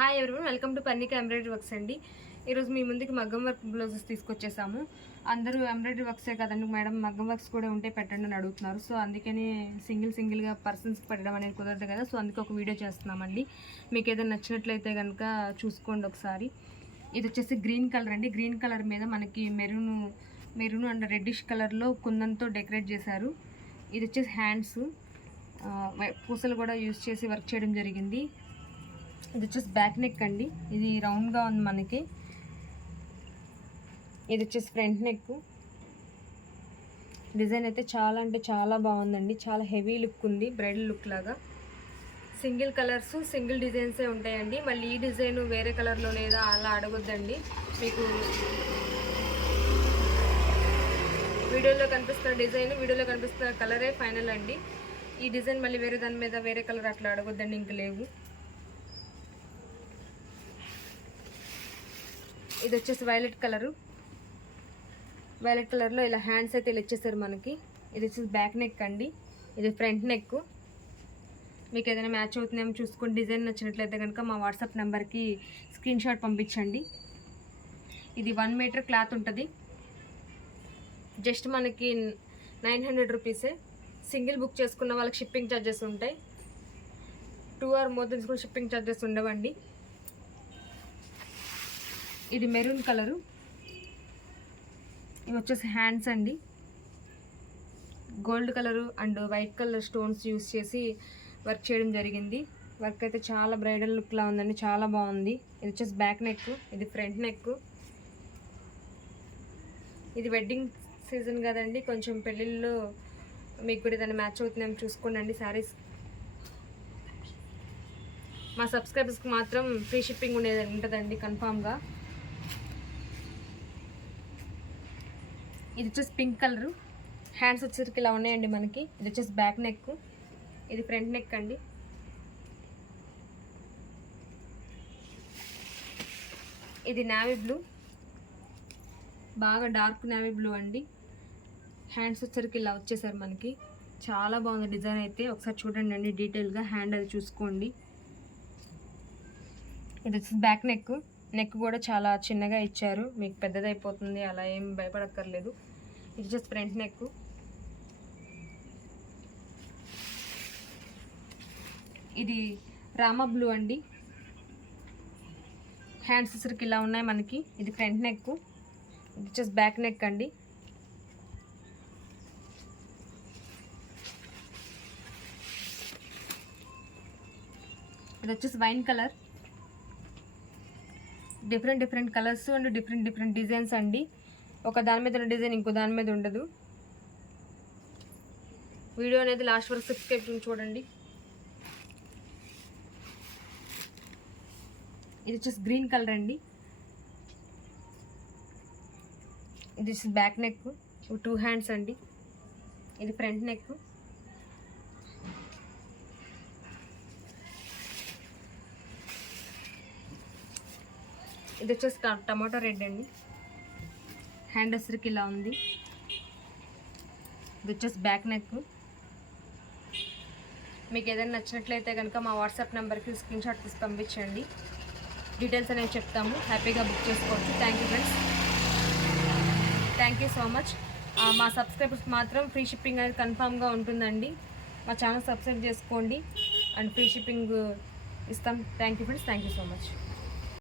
Hi everyone, welcome to Parnika embroidery works అండి. ఈరోజు మీ ముందుకి మగ్గం వర్క్ బ్లౌజెస్ తీసుకొచ్చేసాము. అందరూ ఎంబ్రాయిడరీ వర్క్సే కదండి మేడం, మగ్గం వర్క్స్ కూడా ఉంటే పెట్టండి అని అడుగుతున్నారు. సో అందుకని సింగిల్గా పర్సన్స్కి పెట్టడం అనేది కుదరదు కదా. సో అందుకే ఒక వీడియో చేస్తున్నామండి. మీకు ఏదైనా నచ్చినట్లయితే కనుక చూసుకోండి ఒకసారి. ఇది వచ్చేసి గ్రీన్ కలర్ అండి. గ్రీన్ కలర్ మీద మనకి మెరూన్ అండ్ రెడ్డిష్ కలర్లో కుందంతో డెకరేట్ చేశారు. ఇది వచ్చేసి హ్యాండ్స్ పూసలు కూడా యూజ్ చేసి వర్క్ చేయడం జరిగింది. ఇది వచ్చేసి బ్యాక్ నెక్ అండి. ఇది రౌండ్గా ఉంది మనకి. ఇది వచ్చేసి ఫ్రంట్ నెక్. డిజైన్ అయితే చాలా అంటే చాలా బాగుందండి. చాలా హెవీ లుక్ ఉంది, బ్రైడల్ లుక్ లాగా. సింగిల్ కలర్స్ సింగిల్ డిజైన్సే ఉంటాయండి. మళ్ళీ ఈ డిజైన్ వేరే కలర్లో లేదా అలా అడగొద్దండి. మీకు వీడియోలో కనిపిస్తున్న డిజైన్, వీడియోలో కనిపిస్తున్న కలరే ఫైనల్ అండి. ఈ డిజైన్ మళ్ళీ వేరే దాని మీద వేరే కలర్ అట్లా అడగొద్దండి, ఇంక లేవు. ఇది వచ్చేసి వైలెట్ కలర్లో ఇలా హ్యాండ్స్ అయితే ఇలా ఇచ్చేసారు మనకి. ఇది వచ్చేసి బ్యాక్ నెక్ అండి. ఇది ఫ్రంట్ నెక్. మీకు ఏదైనా మ్యాచ్ అవుతుందేమో చూసుకొని డిజైన్ నచ్చినట్లయితే కనుక మా వాట్సాప్ నెంబర్కి స్క్రీన్ షాట్ పంపించండి. ఇది 1 మీటర్ క్లాత్ ఉంటుంది. జస్ట్ మనకి 900 రూపీసే. సింగిల్ బుక్ చేసుకున్న వాళ్ళకి షిప్పింగ్ ఛార్జెస్ ఉంటాయి. 2 ఆర్ మోర్ తీసుకుని షిప్పింగ్ ఛార్జెస్ ఉండవండి. ఇది మెరూన్ కలరు. ఇవి వచ్చేసి హ్యాండ్స్ అండి. Gold colour and white colour stones use చేసి వర్క్ చేయడం జరిగింది. వర్క్ అయితే చాలా బ్రైడల్ లుక్లా ఉందండి, చాలా బాగుంది. ఇది వచ్చేసి బ్యాక్ నెక్. ఇది ఫ్రంట్ నెక్. ఇది వెడ్డింగ్ సీజన్ కదండి, కొంచెం పెళ్ళిళ్ళలో మీకు కూడా ఏదైనా మ్యాచ్ అవుతుందేమో చూసుకోండి శారీస్. మా సబ్స్క్రైబర్స్కి మాత్రం ఫ్రీ షిప్పింగ్ ఉంటుందండి కన్ఫామ్గా. ఇది వచ్చేసి పింక్ కలరు. హ్యాండ్స్ వచ్చేసరికి ఇలా ఉన్నాయండి మనకి. ఇది వచ్చేసి బ్యాక్ నెక్. ఇది ఫ్రంట్ నెక్ అండి. ఇది నేవీ బ్లూ, బాగా డార్క్ నేవీ బ్లూ అండి. హ్యాండ్స్ వచ్చేసరికి ఇలా వచ్చేసారు మనకి. చాలా బాగుంది డిజైన్ అయితే. ఒకసారి చూడండి అండి డీటెయిల్గా, హ్యాండ్ అది చూసుకోండి. ఇది వచ్చేసి బ్యాక్ నెక్. నెక్ కూడా చాలా చిన్నగా ఇచ్చారు, మీకు పెద్దదైపోతుంది అలా ఏం భయపడక్కర్లేదు. ఇది జస్ట్ ఫ్రంట్ నెక్. ఇది రామా బ్లూ అండి. హ్యాండ్స్ వచ్చరికి ఇలా ఉన్నాయి మనకి. ఇది ఫ్రంట్ నెక్. ఇది వచ్చేసి బ్యాక్ నెక్ అండి. ఇది వచ్చేసి wine colour. Different colours and different designs అండి. ఒక దాని మీద ఉన్న డిజైన్ ఇంకో దాని మీద ఉండదు. వీడియో అనేది లాస్ట్ వరకు సబ్స్క్రైబ్ చూడండి. ఇది వచ్చేసి గ్రీన్ కలర్ అండి. ఇది వచ్చేసి బ్యాక్ నెక్. 2 హ్యాండ్స్ అండి. ఇది ఫ్రంట్ నెక్. ఇది వచ్చేసి టమాటో రెడ్ అండి. హ్యాండ్ వచ్చరికి ఇలా ఉంది. ఇది వచ్చేసి బ్యాక్ నెక్. మీకు ఏదైనా నచ్చినట్లయితే కనుక మా వాట్సాప్ నెంబర్కి స్క్రీన్ షాట్ తీసి పంపించండి. డీటెయిల్స్ అనేవి చెప్తాము, హ్యాపీగా బుక్ చేసుకోవచ్చు. Thank you friends, thank you so much. మా సబ్స్క్రైబర్స్ మాత్రం ఫ్రీ షిప్పింగ్ అనేది కన్ఫామ్గా ఉంటుందండి. మా ఛానల్ సబ్స్క్రైబ్ చేసుకోండి అండ్ ఫ్రీ షిప్పింగ్ ఇస్తాం. Thank you friends, thank you so much.